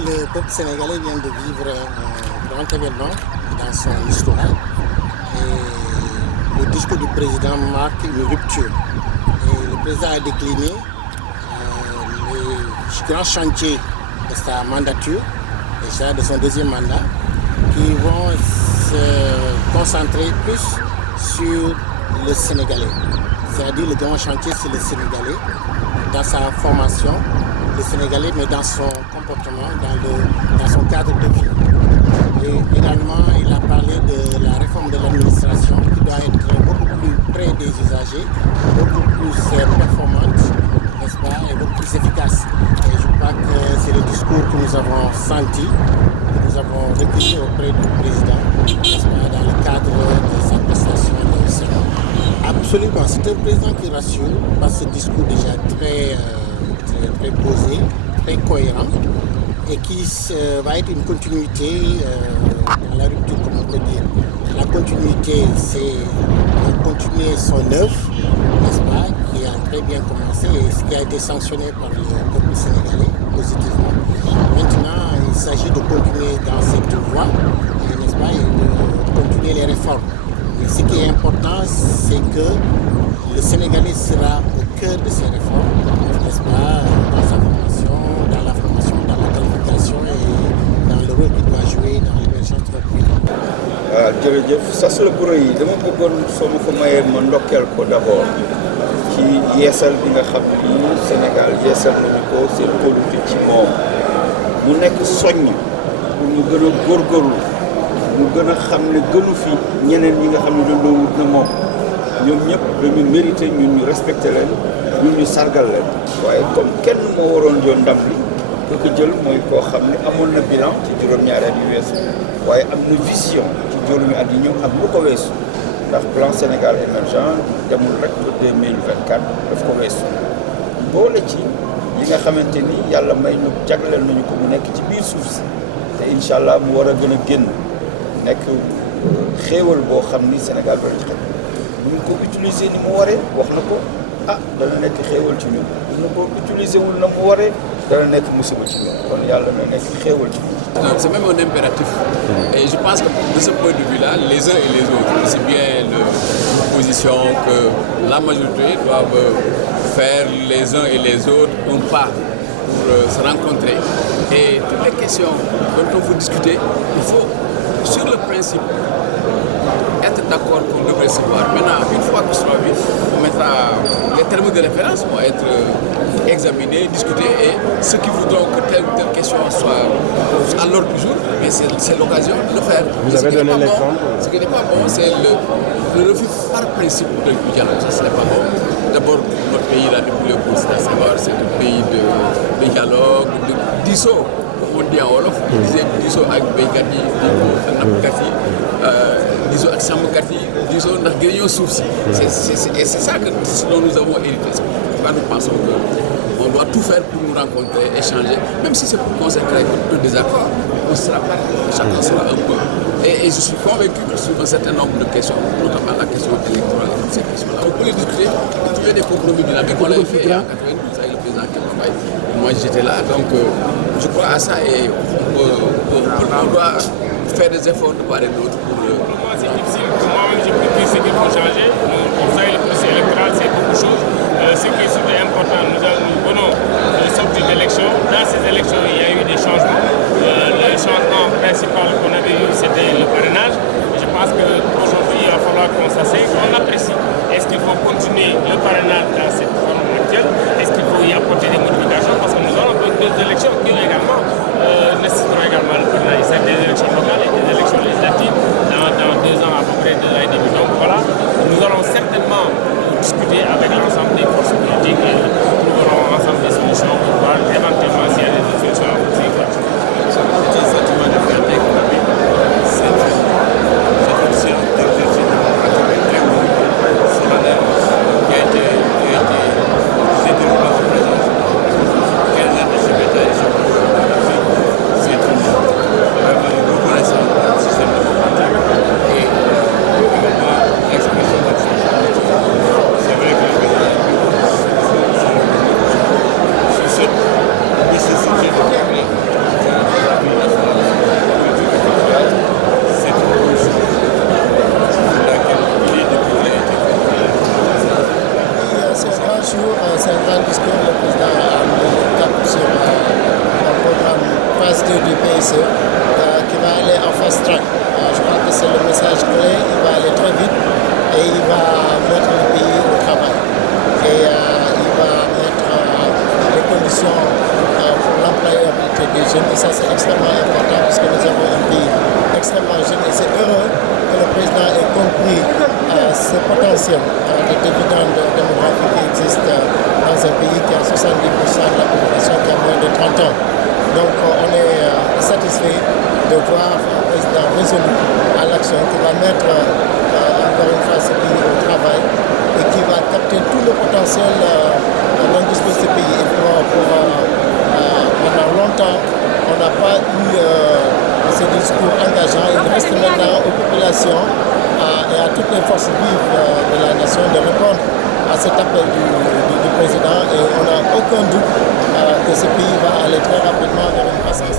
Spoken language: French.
que le peuple sénégalais vient de vivre un grand événement dans son histoire. Et le discours du président marque une rupture. Et le président a décliné les grands chantiers de sa mandature, déjà de son deuxième mandat, qui vont se concentrer plus sur le Sénégalais. C'est-à-dire le grand chantier, c'est le Sénégalais, dans sa formation, le Sénégalais, mais dans son comportement, dans son cadre de vie. Et également, il a parlé de la réforme de l'administration qui doit être beaucoup plus près des usagers, beaucoup plus performante, n'est-ce pas, et beaucoup plus efficace. Et je crois que c'est le discours que nous avons senti, que nous avons recueilli auprès du président, n'est-ce pas, dans le cadre de sa prestation de serment. Absolument, c'est un président qui rassure par ce discours déjà très posé, très cohérent et qui va être une continuité dans la rupture, comme on peut dire. La continuité, c'est de continuer son œuvre, n'est-ce pas, qui a très bien commencé et ce qui a été sanctionné par le peuple sénégalais positivement. Maintenant, il s'agit de continuer dans cette voie, n'est-ce pas, et de continuer les réformes. Et ce qui est important, c'est que le Sénégalais sera au cœur de ces réformes, n'est-ce pas, dans sa formation, dans la formation, dans la qualification et dans le rôle qu'il doit jouer dans l'émergence de notre pays. jërëjëf sas la bu rëy dama bëggoon soo ma ko mayee ma ndokkeel ko d'abord ci yeesal bi nga xam ni Sénégal yeesal nañu ko seen politique ci moom mu nekk soññ pour mu gën a góorgóorlu mu gën a xam ne gënu fi ñeneen ñi nga xam ne dañ doon wut na moom ñoom ñëpp dañu mérité ñun ñu respecté leen ñun ñu sargal leen waaye comme kenn moo waroon joon ndam li ko jël mooy koo xam ne amoon na bilan ci juróom-ñaari at yu weesu waaye am na vision ci juróomi at yi ñëw ak lu ko weesu ndax plan Sénégal émergent demul rek ba 2024 daf ko weesu boole ci yi nga xamante ni yàlla may ñu jagleel nañu ko mu nekk ci biir suuf si te incha allah mu war a gën a génn nekk xéewal boo xam ni Sénégal dana ci xel bu ñu ko utiliser ni mu waree wax na ko dana nekk xéewal ci ñun bu ñu ko utiliser wul na mu waree dana nekk musiba ci ñun kon yàlla na nekk xéewal ci ñun. C'est même un impératif. Et je pense que de ce point de vue-là, les uns et les autres, aussi bien l'opposition que la majorité doivent faire les uns et les autres un pas pour se rencontrer. Et toutes les questions dont on veut discuter, il faut, sur le principe, être d'accord qu'on devrait se voir. Maintenant, une fois que ce sera vu, on mettra les termes de référence vont être examinés, discutés, et ceux qui voudront que telle ou telle question soit à l'ordre du jour, mais c'est l'occasion de le faire. Vous avez donné l'exemple. Ce qui n'est pas bon, c'est le refus par principe du dialogue. Ça, ce n'est pas bon. D'abord, notre pays, là, depuis le président Senghor, c'est un pays de dialogue, de disso, comme on dit en Wolof. On disait disso avec Beykati, Napkati, disso avec Sambkati, disso avec Guénion Soufsi. Et c'est ça que nous avons hérité. Nous pensons qu'on doit tout faire pour nous rencontrer, échanger, même si c'est pour consacrer un désaccord, on sera pas, chacun sera un peu. Et je suis convaincu que sur un certain nombre de questions, notamment la question électorale, ces questions-là, on peut les discuter et trouver des compromis dynamiques. On l'avait fait en 92 avec le président Kébambaye. Moi j'étais là, donc je crois à ça et on doit faire des efforts de part et d'autre pour le. Pour moi c'est difficile, moi-même j'ai pris ce qu'il faut changer. Vous savez, le processus électoral c'est beaucoup de choses. Ce qui est surtout important, nous venons de sortir d'élections. Dans ces élections, il y a eu des changements. Le changement principal qu'on avait eu, c'était le parrainage. Je pense qu'aujourd'hui, il va falloir qu'on s'asseye, qu'on apprécie. Est-ce qu'il faut continuer le parrainage dans cette forme actuelle? Est-ce qu'il faut y apporter des modifications? Parce que nous allons avoir deux élections qui également nécessiteront également le parrainage. C'est des élections locales et des élections législatives dans 2 ans, à peu près 2 ans et demi. Donc voilà, nous allons certainement discuter avec l'ensemble des forces politiques et nous trouverons ensemble des solutions pour voir éventuellement s'il y a des solutions à proposer. C'est un petit sentiment de fierté qu'on a. Et c'est heureux que le président ait compris ce potentiel de dividende démographique qui existe dans un pays qui a 70% de la population qui a moins de 30 ans. Donc on est satisfait de voir un président résolu à l'action qui va mettre encore une fois ce pays au travail et qui va capter tout le potentiel dont dispose ce pays. Et pendant longtemps, on n'a pas eu ce discours engageant. Il reste maintenant aux populations et à toutes les forces vives de la nation de répondre à cet appel du président. Et on n'a aucun doute que ce pays va aller très rapidement vers une croissance.